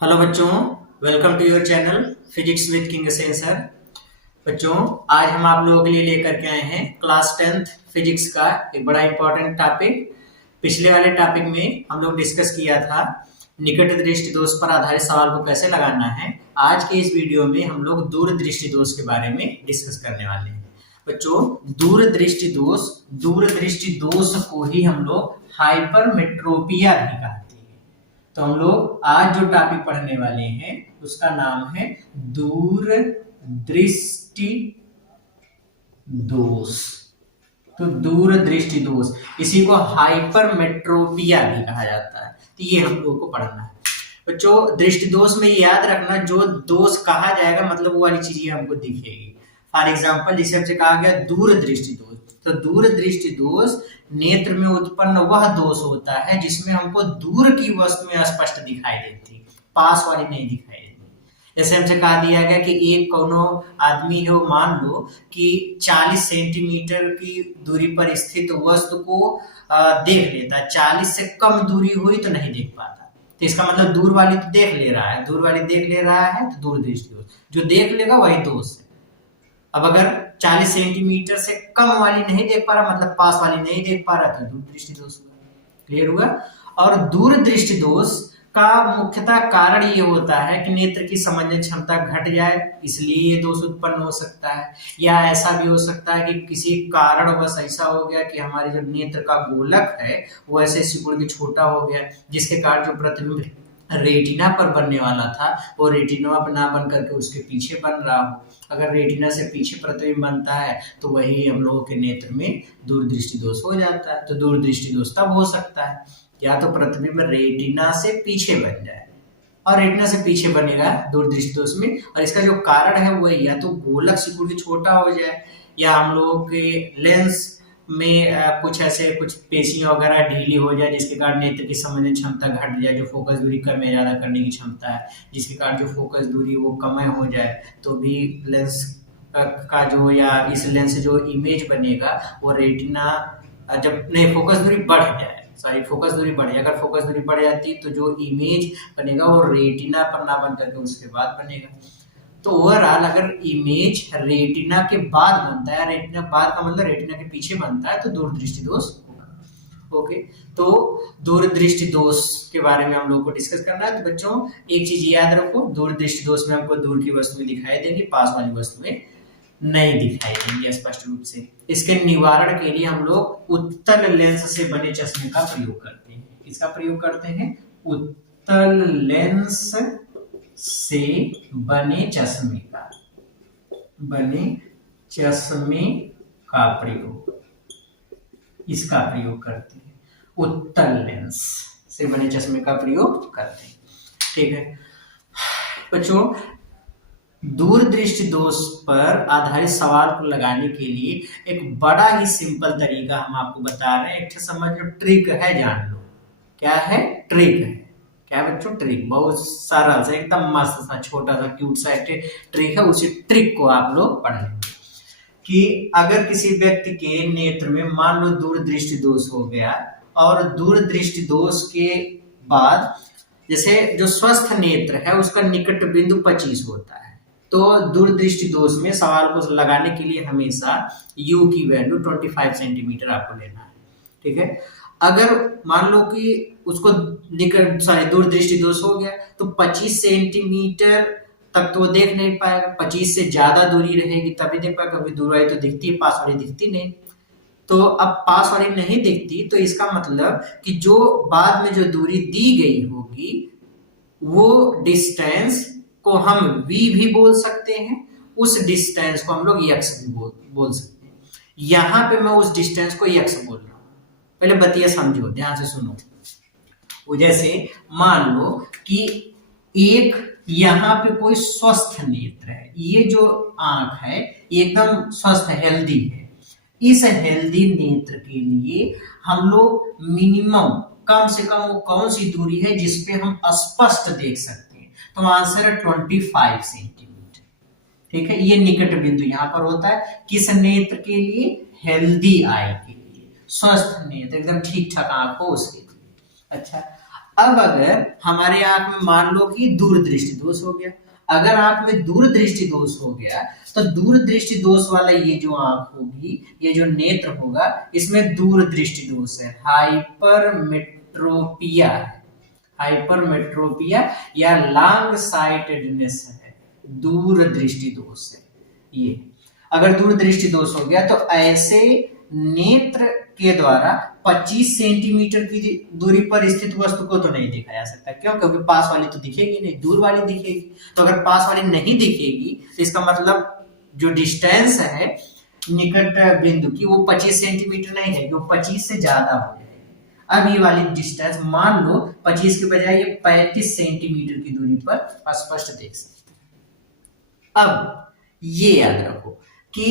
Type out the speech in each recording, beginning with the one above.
Hello बच्चों, welcome to your channel physics with king sensor. बच्चों, आज हम आप लोगों के लिए लेकर के आए हैं क्लास 10th फिजिक्स का एक बड़ा इंपॉर्टेंट टॉपिक। पिछले वाले टॉपिक में हम लोग डिस्कस किया था निकट दृष्टि दोष पर आधारित सवाल को कैसे लगाना है। आज के इस वीडियो में हम लोग दूर दृष्टि दोष के बारे में डिस्कस करने वाले हैं। बच्चों, दूर दृष्टि दोष को ही हम लोग हाइपरमेट्रोपिया भी कहते हैं। तो हम लोग आज जो टॉपिक पढ़ने वाले हैं उसका नाम है दूर दृष्टि दोष। तो दूर दृष्टि दोष, इसी को हाइपरमेट्रोपिया भी कहा जाता है। तो ये हम लोगों को पढ़ना है बच्चों। दृष्टि दोष में याद रखना, जो दोष कहा जाएगा मतलब वो वाली चीजें हमको दिखेगी। फॉर एग्जाम्पल, जिसे हमसे कहा गया दूर दृष्टि दोष, तो दूर दृष्टि दोष नेत्र में उत्पन्न वह दोष होता है जिसमें हमको दूर की वस्तुएं स्पष्ट दिखाई देती, पास वाली नहीं दिखाई देती। जैसे हमसे कहा दिया गया कि एक कोनो आदमी है, वो मान लो कि 40 सेंटीमीटर की दूरी पर स्थित वस्तु को देख लेता है। 40 से कम दूरी हुई तो नहीं देख पाता, तो इसका मतलब दूर वाली तो देख ले रहा है, दूर वाली देख ले रहा है तो दूर दृष्टि दोष। जो देख लेगा वही दोष है। अब अगर 40 सेंटीमीटर से कम वाली नहीं देख पा रहा मतलब पास वाली नहीं देख पा रहा तो दूर दृष्टि दोष होगा। क्लियर हुआ। और दूर दृष्टि दोष का मुख्यतः कारण ये होता है कि नेत्र की समझने क्षमता घट जाए, इसलिए ये दोष उत्पन्न हो सकता है। या ऐसा भी हो सकता है कि किसी कारणवश ऐसा हो गया कि हमारे जो नेत्र का गोलक है वो ऐसे सिकुड़ के छोटा हो गया, जिसके कारण जो प्रतिबिंब रेटिना पर बनने वाला था वो रेटिना पर ना बन करके उसके पीछे बन रहा हो। अगर रेटिना से पीछे प्रतिबिंब बनता है तो वही हम लोगों के नेत्र में दूरदृष्टि दोष हो जाता है। तो दूरदृष्टि दोष तब हो सकता है या तो प्रतिबिंब रेटिना से पीछे बन जाए, और रेटिना से पीछे बनेगा दूरदृष्टि दोष में। और इसका जो कारण है वो या तो गोलक सिकुड़ के छोटा हो जाए, या हम लोगों के लेंस में कुछ पेशियां वगैरह ढीली हो जाए, जिसके कारण नेत्र की समझने क्षमता घट जाए, जो फोकस दूरी कम या ज्यादा करने की क्षमता है, जिसके कारण जो फोकस दूरी वो कम हो जाए तो भी लेंस का जो या इस लेंस से जो इमेज बनेगा वो रेटिना जब नहीं फोकस दूरी बढ़ जाए, फोकस दूरी बढ़ जाए। अगर फोकस दूरी बढ़ जाती तो जो इमेज बनेगा वो रेटिना पर ना बन करके उसके बाद बनेगा। तो ओवरऑल अगर इमेज रेटिना के बाद बनता है, रेटिना बाद का मतलब रेटिना के पीछे बनता है, तो दूरदृष्टि दोष होगा। ओके, तो दूरदृष्टि दोष के बारे में हम लोग को डिस्कस करना है। तो बच्चों, एक चीज याद रखो, दूरदृष्टि दोष में हमको दूर की वस्तुएं दिखाई देंगी, पास वाली वस्तुएं नहीं दिखाई देंगी स्पष्ट रूप से। इसके निवारण के लिए हम लोग उत्तल लेंस से बने चश्मे का प्रयोग करते हैं। इसका प्रयोग करते हैं उत्तल लेंस से बने चश्मे का प्रयोग, इसका प्रयोग करते हैं। उत्तल लेंस से बने चश्मे का प्रयोग करते हैं। ठीक है बच्चों, दूरदृष्टि दोष पर आधारित सवाल को लगाने के लिए एक बड़ा ही सिंपल तरीका हम आपको बता रहे हैं। एक समझ लो, ट्रिक है, जान लो क्या है। ट्रिक है क्या बच्चों? ट्रिक बहुत सरल सा, एकदम मस्त सा, छोटा सा क्यूट सा ट्रिक है। उसी ट्रिक को आप लोग पढ़ लेंगे कि अगर किसी व्यक्ति के नेत्र में मान लो दूरदृष्टि दोष हो गया, और दूरदृष्टि दोष के बाद जैसे जो स्वस्थ नेत्र है उसका निकट बिंदु 25 होता है, तो दूरदृष्टि दोष में सवाल को लगाने के लिए हमेशा u की वैल्यू 25 सेंटीमीटर आपको लेना है। ठीक है, अगर मान लो कि उसको दूरदृष्टि दोष हो गया तो 25 सेंटीमीटर तक तो वो देख नहीं पाएगा। 25 से ज्यादा दूरी रहेगी तभी देख पाएगा, क्योंकि दूर वाली तो दिखती है, पास वाली दिखती नहीं। तो अब पास वाली नहीं दिखती तो इसका मतलब कि जो बाद में जो दूरी दी गई होगी वो डिस्टेंस को हम v भी बोल सकते हैं, उस डिस्टेंस को हम लोग x भी बोल सकते हैं। यहां पे मैं उस डिस्टेंस को x बोल रहा हूं, पहले बतिया समझो, ध्यान से सुनो। वो जैसे मान लो कि एक यहाँ पे कोई स्वस्थ नेत्र है, ये जो आंख है ये एकदम स्वस्थ हेल्दी है। इस हेल्दी नेत्र के लिए हम लोग मिनिमम कम से कम वो कौन सी दूरी है जिसपे हम स्पष्ट देख सकते हैं, तो आंसर है 25 सेंटीमीटर। ठीक है, ये निकट बिंदु यहाँ पर होता है किस नेत्र के लिए? हेल्दी आई के लिए, स्वस्थ नेत्र एकदम ठीक ठाक आंख हो उसके लिए। अच्छा, अब अगर हमारे आंख में मान लो कि दूरदृष्टि दोष हो गया, अगर आंख में दूरदृष्टि दोष हो गया तो दूरदृष्टि दोष वाला ये जो आंख होगी, ये जो नेत्र होगा, इसमें दूरदृष्टि दोष है, हाइपरमेट्रोपिया है, हाइपरमेट्रोपिया या लॉन्ग साइटेडनेस है, दूरदृष्टि दोष है ये। अगर दूरदृष्टि दोष हो गया तो ऐसे नेत्र के द्वारा 25 सेंटीमीटर की दूरी पर स्थित वस्तु को तो नहीं देखा जा सकता। क्यों? क्योंकि पास वाली तो दिखेगी नहीं, दूर वाली दिखेगी। तो अगर पास वाली नहीं दिखेगी तो इसका मतलब जो डिस्टेंस है निकट बिंदु की वो 25 सेंटीमीटर नहीं है, वो 25 से ज्यादा हो जाएगी। अब ये वाली डिस्टेंस मान लो 25 के बजाय ये 35 सेंटीमीटर की दूरी पर स्पष्ट देख सकते हैं। अब ये याद रखो कि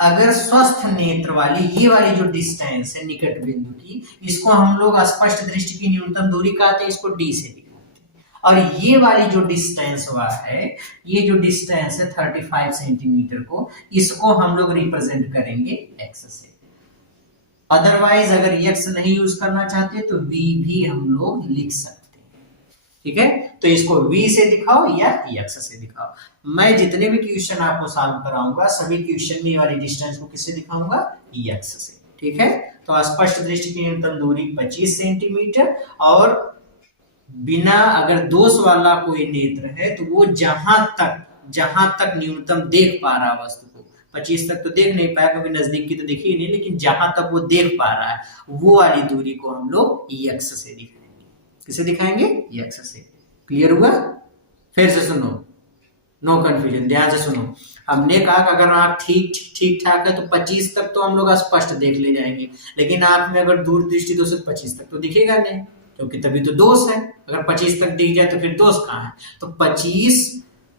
अगर स्वस्थ नेत्र वाली ये वाली जो डिस्टेंस है निकट बिंदु की, इसको हम लोग स्पष्ट दृष्टि की न्यूनतम दूरी कहते हैं, इसको डी से दिखाते हैं। और ये वाली जो डिस्टेंस हुआ है, ये जो डिस्टेंस है 35 सेंटीमीटर को, इसको हम लोग रिप्रेजेंट करेंगे एक्स से। अदरवाइज अगर एक्स नहीं यूज करना चाहते तो वी भी हम लोग लिख सकते हैं, ठीक है। तो इसको v से दिखाओ या x से दिखाओ। मैं जितने भी क्वेश्चन आपको सॉल्व कराऊंगा सभी क्वेश्चन में वाली डिस्टेंस को किससे दिखाऊंगा? x से, ठीक है। तो स्पष्ट दृष्टि की न्यूनतम दूरी 25 सेंटीमीटर, और बिना अगर दोष वाला कोई नेत्र है तो वो जहां तक न्यूनतम देख पा रहा वस्तु को, 25 तक तो देख नहीं पाया क्योंकि नजदीक की तो दिखी नहीं, लेकिन जहां तक वो देख पा रहा है वो वाली दूरी को हम लोग x से दिखाएंगे। किसे दिखाएंगे? x से। क्लियर हुआ? फिर से सुनो, नो कंफ्यूजन, ध्यान से सुनो। हमने कहा कि अगर आंख ठीक ठाक है तो 25 तक तो हम लोग स्पष्ट देख ले जाएंगे, लेकिन आंख में अगर दूर दृष्टि दोष है 25 तक तो दिखेगा नहीं, क्योंकि तभी तो दोष है। अगर 25 तक दिख जाए तो फिर दोष कहाँ है? तो 25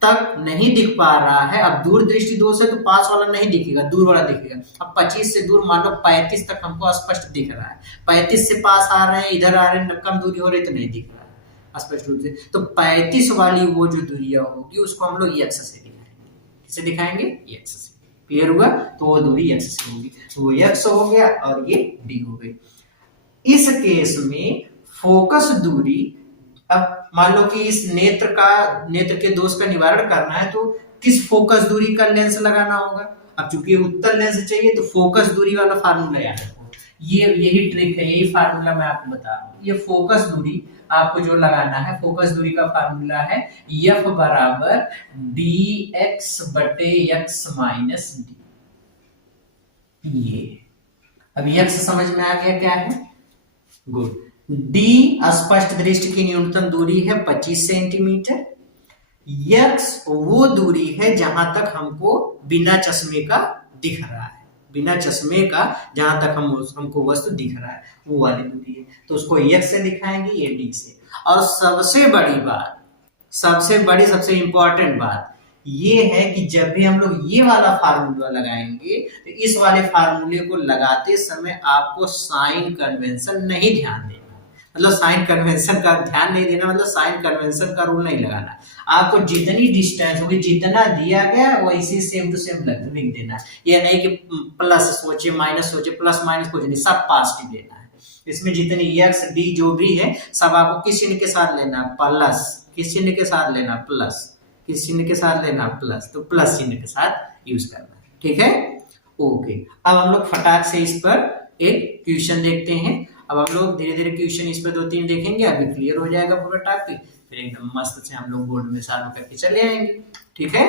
तक नहीं दिख पा रहा है। अब दूर दृष्टि दोष है तो पास वाला नहीं दिखेगा, दूर वाला दिखेगा। अब 25 से दूर मान लो 35 तक हमको स्पष्ट दिख रहा है, 35 से पास आ रहे हैं, इधर आ रहे हैं, कम दूरी हो रही तो नहीं दिख रहा है स्पष्ट रूप से। तो 35 वाली वो जो दूरियां होगी उसको हम लोग x से दिखाएंगे। किसे दिखाएंगे? x से। क्लियर हुआ? तो वो दूरी x से होगी, तो वो x हो गया और ये d हो गई। इस केस में फोकस दूरी, अब मान लो कि इस नेत्र के दोष का निवारण करना है तो किस फोकस दूरी का लेंस लगाना होगा? अब चूंकि उत्तल लेंस चाहिए तो फोकस दूरी वाला फार्मूला याद रखो। यही ट्रिक है, यही फार्मूला मैं आपको बता रहा हूँ। ये फोकस दूरी आपको जो लगाना है, फोकस दूरी का फार्मूला है F बराबर dx बटे x माइनस डी। ये अब x समझ में आ गया क्या है? गुड। d स्पष्ट दृष्टि की न्यूनतम दूरी है 25 सेंटीमीटर, x वो दूरी है जहां तक हमको बिना चश्मे का दिख रहा है, बिना चश्मे का जहां तक हमको वस्तु दिख रहा है वो वाली दूरी है, तो उसको x से दिखाएंगे, ये d से। और सबसे बड़ी बात, सबसे इंपॉर्टेंट बात ये है कि जब भी हम लोग ये वाला फार्मूला लगाएंगे तो इस वाले फार्मूले को लगाते समय आपको साइन कन्वेंशन नहीं ध्यान देना। मतलब साइन कन्वेंशन का ध्यान नहीं देना मतलब साइन कन्वेंशन का रूल नहीं लगाना। आपको जितनी डिस्टेंस होगी, जितना दिया गया वैसे सेम टू सेम लिख देना। ये नहीं कि प्लस सोचे माइनस सोचे, प्लस माइनस कुछ नहीं, सब पॉजिटिव लेना है। इसमें जितनी x d जो भी है सब आपको किस चिन्ह के साथ लेना? प्लस। किस चिन्ह के साथ लेना? प्लस। किस चिन्ह के साथ लेना? प्लस। तो प्लस चिन्ह के साथ यूज करना है, ठीक है। ओके, अब हम लोग फटाक से इस पर एक क्वेश्चन देखते हैं। अब हम लोग धीरे धीरे क्वेश्चन इस पर 2-3 देखेंगे, अभी क्लियर हो जाएगा पूरा टॉपिक, फिर एकदम मस्त से हम लोग बोर्ड में सॉल्व करके चले आएंगे, ठीक है।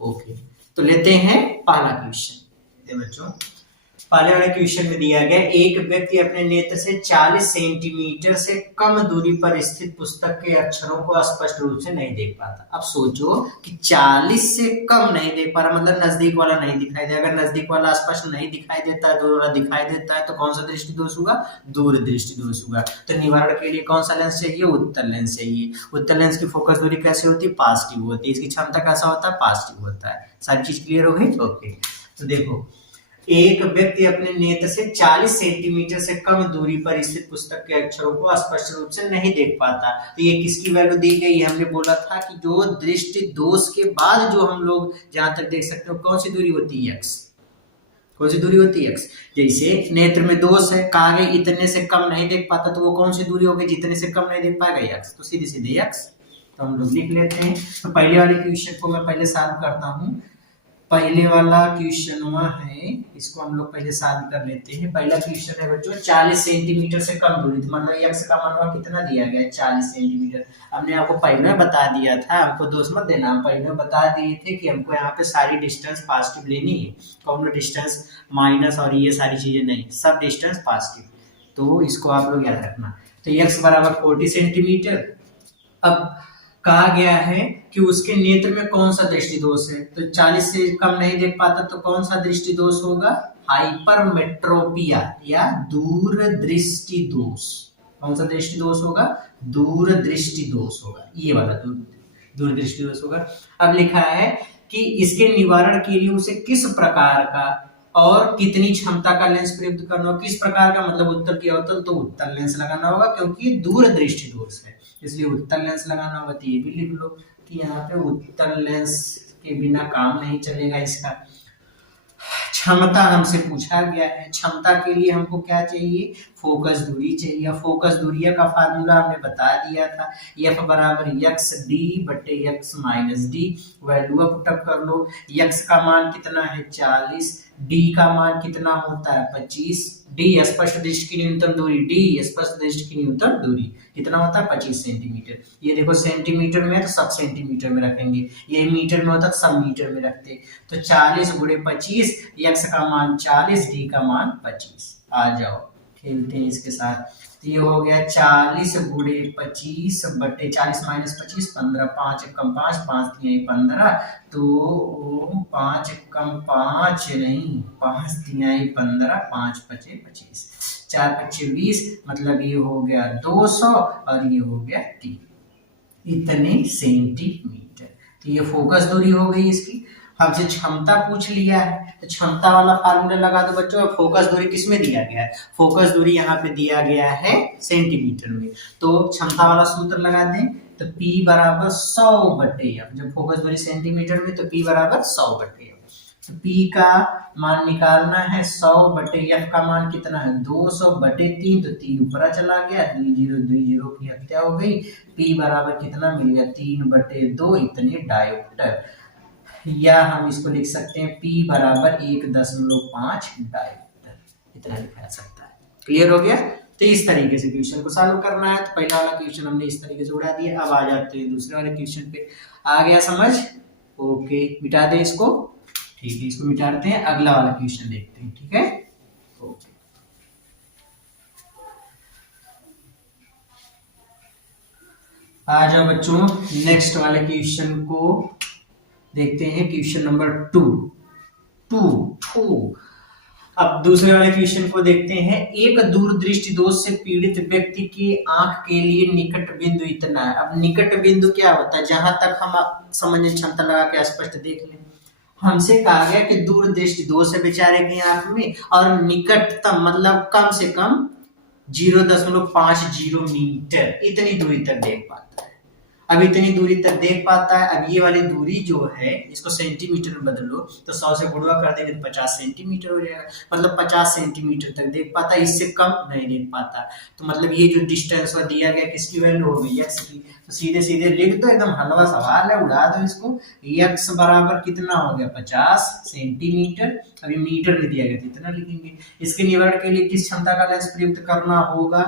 ओके, तो लेते हैं पहला क्वेश्चन। बच्चों, पहले वाले क्वेश्चन में दिया गया एक व्यक्ति अपने नेत्र से 40 सेंटीमीटर से कम दूरी पर स्थित पुस्तक के अक्षरों को स्पष्ट रूप से नहीं देख पाता। अब सोचो कि 40 से कम नहीं देख पा रहा, मतलब नजदीक वाला नहीं दिखाई दे। अगर नजदीक वाला स्पष्ट नहीं दिखाई देता है, दूर वाला दिखाई देता है, तो कौन सा दृष्टि दोष होगा? दूर दृष्टि दोष होगा। तो निवारण के लिए कौन सा लेंस चाहिए? उत्तल लेंस चाहिए। उत्तल लेंस की फोकस दूरी कैसे होती है? पॉजिटिव होती है। इसकी क्षमता कैसा होता है? पॉजिटिव होता है। सारी चीज क्लियर हो गई? ओके, तो देखो एक व्यक्ति अपने नेत्र से 40 सेंटीमीटर से कम दूरी पर स्थित पुस्तक के अक्षरों को स्पष्ट रूप से नहीं देख पाता। तो ये किसकी वैल्यू दी गई? हमने बोला था कि जो दृष्टि दोष के बाद जो हम लोग जहां तक देख सकते हो कौन सी दूरी होती है? x। कौन सी दूरी होती है x। जैसे नेत्र में दोष है, कहा गया इतने से कम नहीं देख पाता, तो वो कौन सी दूरी होगी जितने से कम नहीं देख पाएगा x, तो सीधे सीधे x। तो हम लोग लिख लेते हैं। तो पहले वाले क्वेश्चन को मैं पहले सॉल्व करता हूँ। पहले वाला क्वेश्चन है, इसको हम लोग पहले सॉल्व कर लेते हैं। पहला क्वेश्चन है बच्चों 40 सेंटीमीटर से कम दूरी, तो मतलब x का मान कितना दिया गया है 40 सेंटीमीटर। हमने आपको पहले बता दिया था, हमको दोष मत देना, हम पहले बता दिए थे कि हमको यहाँ पे सारी डिस्टेंस पॉजिटिव लेनी है, कौन डिस्टेंस माइनस और ये सारी चीजें नहीं, सब डिस्टेंस पॉजिटिव। तो इसको आप लोग याद रखना। तो x बराबर 40 सेंटीमीटर। अब कहा गया है कि उसके नेत्र में कौन सा दृष्टि दोष है, तो 40 से कम नहीं देख पाता, तो कौन सा दृष्टि दोष होगा, हाइपरमेट्रोपिया या दूर दृष्टि दोष। कौन सा दृष्टि दोष होगा, दूर दृष्टि दोष होगा, ये वाला दूर दृष्टि दोष होगा। अब लिखा है कि इसके निवारण के लिए उसे किस प्रकार का और कितनी क्षमता का लेंस प्रयुक्त करना होगा। किस प्रकार का मतलब उत्तल की अवतल, तो उत्तल लेंस लगाना होगा, क्योंकि दूर दृष्टि दोष है इसलिए उत्तल लेंस लगाना होगा। तो ये भी लिख लो कि यहाँ पे उत्तल लेंस के बिना काम नहीं चलेगा इसका। क्षमता हमसे पूछा गया है, क्षमता के लिए हमको क्या चाहिए, फोकस दूरी चाहिए। फोकस दूरी का फार्मूला हमने बता दिया था, F बराबर एक्स डी बटे x minus D. Value put up कर लो, x का मान कितना है 40, d का मान कितना होता है 25, d स्पष्ट दृष्टि की न्यूनतम दूरी, d स्पष्ट दृष्टि की न्यूनतम दूरी कितना होता है 25 सेंटीमीटर। ये देखो सेंटीमीटर में है तो सब सेंटीमीटर में रखेंगे, ये मीटर में होता तो सब मीटर में रखते। तो 40 गुणे 25, x का मान 40, d का मान 25। आ जाओ खेलते हैं इसके साथ। तो ये हो गया 40 गुणे 25 बटे 40 माइनस 25 15, 5 कम 5, 5 3 15, तो 5 कम 5 नहीं 5 3 15, 5 5 25, 4 5 20, मतलब ये हो गया 200 और ये हो गया 3, इतने सेंटीमीटर। तो ये फोकस दूरी हो गई इसकी। हमसे क्षमता पूछ लिया है, तो क्षमता वाला फार्मूला लगा दो बच्चों। फोकस दूरी किस में दिया गया है, फोकस दूरी यहाँ पे दिया गया है सेंटीमीटर में, तो क्षमता वाला सूत्र लगा दें। तो P बराबर 100 बटे F, जब फोकस दूरी सेंटीमीटर में तो P बराबर 100 बटे F। तो P का मान निकालना है 100 बटे F का मान कितना है 200 बटे 3, तो 3 ऊपर चला गया, 2 0 की हत्या हो गई। P बराबर कितना मिल गया 3 बटे 2, इतने डायोप्टर। या हम इसको लिख सकते हैं P बराबर 1.5 डायोप्टर, इतना लिखा जा सकता है। क्लियर हो गया। तो इस तरीके से क्वेश्चन को सॉल्व करना है। तो पहला वाला क्वेश्चन हमने इस तरीके से उड़ा दिया। अब आ जाते हैं दूसरे वाले क्वेश्चन पे। आ गया समझ, ओके मिटा दें इसको, ठीक है इसको मिटा देते हैं, अगला वाला क्वेश्चन देखते हैं, ठीक है ओके। आ जाओ बच्चों नेक्स्ट वाले क्वेश्चन को देखते हैं, क्वेश्चन नंबर 2। अब दूसरे वाले क्वेश्चन को देखते हैं। एक दूरदृष्टि दोष से पीड़ित व्यक्ति के आंख के लिए निकट बिंदु इतना है। अब निकट बिंदु क्या होता है, जहां तक हम समझने क्षमता लगा के स्पष्ट देख लें। हमसे कहा गया कि दूरदृष्टि दोष है बेचारे की आंख में, और निकटतम मतलब कम से कम 0.50 मीटर इतनी दूरी तक देख पाता है। अब इतनी दूरी तक देख पाता है। अब ये वाली दूरी जो है इसको सेंटीमीटर में बदलो, तो 100 से गुणा कर देंगे तो 50 सेंटीमीटर हो जाएगा, मतलब 50 सेंटीमीटर तक देख पाता है, इससे कम नहीं देख पाता। तो मतलब ये जो डिस्टेंस दिया गया किसकी वैल्यू हो गई x की। तो सीधे सीधे लिख दो, एकदम हलवा सवाल है, उड़ा दो इसको। x बराबर कितना हो गया 50 सेंटीमीटर, अभी मीटर में दिया गया था इतना लिखेंगे। इसके निवारण के लिए किस क्षमता का लेंस प्रयुक्त करना होगा,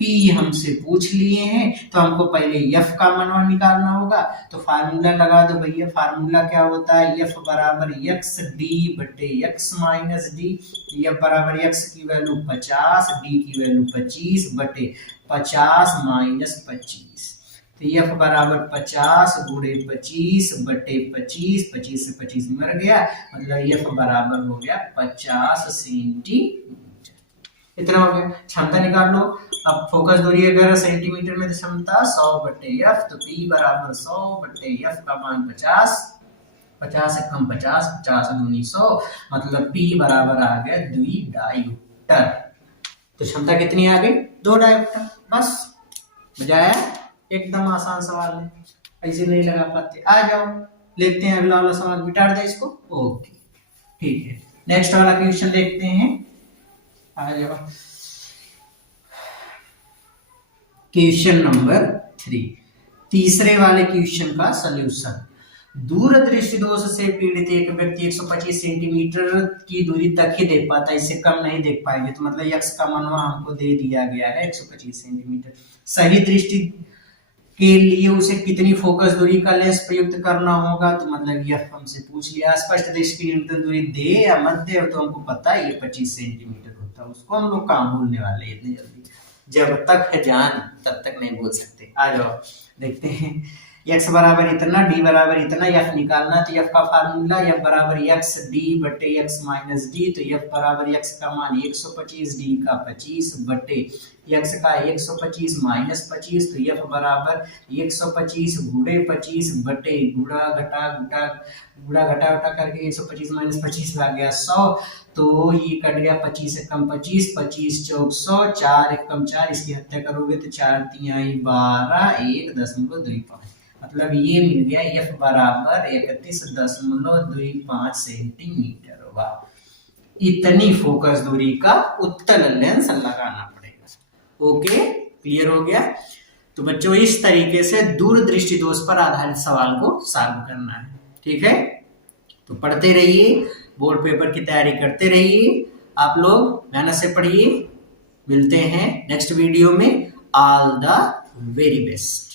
P हमसे पूछ लिए हैं, तो हमको पहले F का मान निकालना होगा। तो फार्मूला लगा दो भैया, फार्मूला क्या होता है F बराबर एक्स डी बटे एक्स माइनस डी। F बराबर x की वैल्यू 50, d की वैल्यू 25 बटे 50 माइनस 25। तो F बराबर 50 गुणे 25 बटे 25, 25 से 25 मर गया, मतलब F बराबर हो गया 50 सेंटीमीटर, इतना हो गया। क्षमता निकाल लो। अब फोकस दूरी अगर सेंटीमीटर में तो क्षमता 100 बटे F, तो P बराबर 100 बटे F का मान 50, 50 से कम 50, 50 दूनी 100, मतलब P बराबर आ गया 2 डायोप्टर। तो क्षमता कितनी आ गई 2 डायोप्टर, बस मजा आया, एकदम आसान सवाल है, ऐसे नहीं लगा पाते। आ जाओ लेते हैं अगला वाला सवाल, मिटा दे इसको, ओके ठीक है। नेक्स्ट वाला क्वेश्चन देखते हैं। आ जाओ, क्वेश्चन नंबर 3, तीसरे वाले क्वेश्चन का सॉल्यूशन। दूरदृष्टि दोष से पीड़ित एक व्यक्ति 125 सेंटीमीटर की दूरी तक ही देख पाता है, इससे कम नहीं देख पाएंगे। तो मतलब यक्स का मनवा हमको दे दिया गया है 125 सेंटीमीटर। सही दृष्टि के लिए उसे कितनी फोकस दूरी का लेंस प्रयुक्त करना होगा, तो मतलब यह हमसे पूछ लिया। स्पष्ट दृष्टि की न्यूनतम दूरी दे या मत दे, तो हमको पता है ये 25 सेंटीमीटर होता है, उसको हम लोग काम भूलने वाले इतनी जल्दी। जब तक है जान तब तक नहीं बोल सकते। आ जाओ देखते हैं। x बराबर इतना, d बराबर इतना, f निकालना। तो f का फार्मूला f बराबर x d बटे x माइनस डी। तो f बराबर x का मान 125, d का 25 बटे x का 125 माइनस 25। तो f बराबर 125 गुणे 25 बटे गुणा घटा करके 125 माइनस 25 आ गया 100। तो ये कट गया 25 से कम 25, 25 चौक 100, 4 एक कम 4, इसकी हत्या करोगे तो 4 तिहाई 12, 1.25। मतलब ये मिल गया f बराबर 31.25 सेंटीमीटर होगा। इतनी फोकस दूरी का उत्तल लेंस लगाना पड़ेगा। ओके, क्लियर हो गया। तो बच्चों इस तरीके से दूरदृष्टि दोष पर आधारित सवाल को सॉल्व करना है, ठीक है। तो पढ़ते रहिए, बोर्ड पेपर की तैयारी करते रहिए, आप लोग मेहनत से पढ़िए। मिलते हैं नेक्स्ट वीडियो में। All the very best.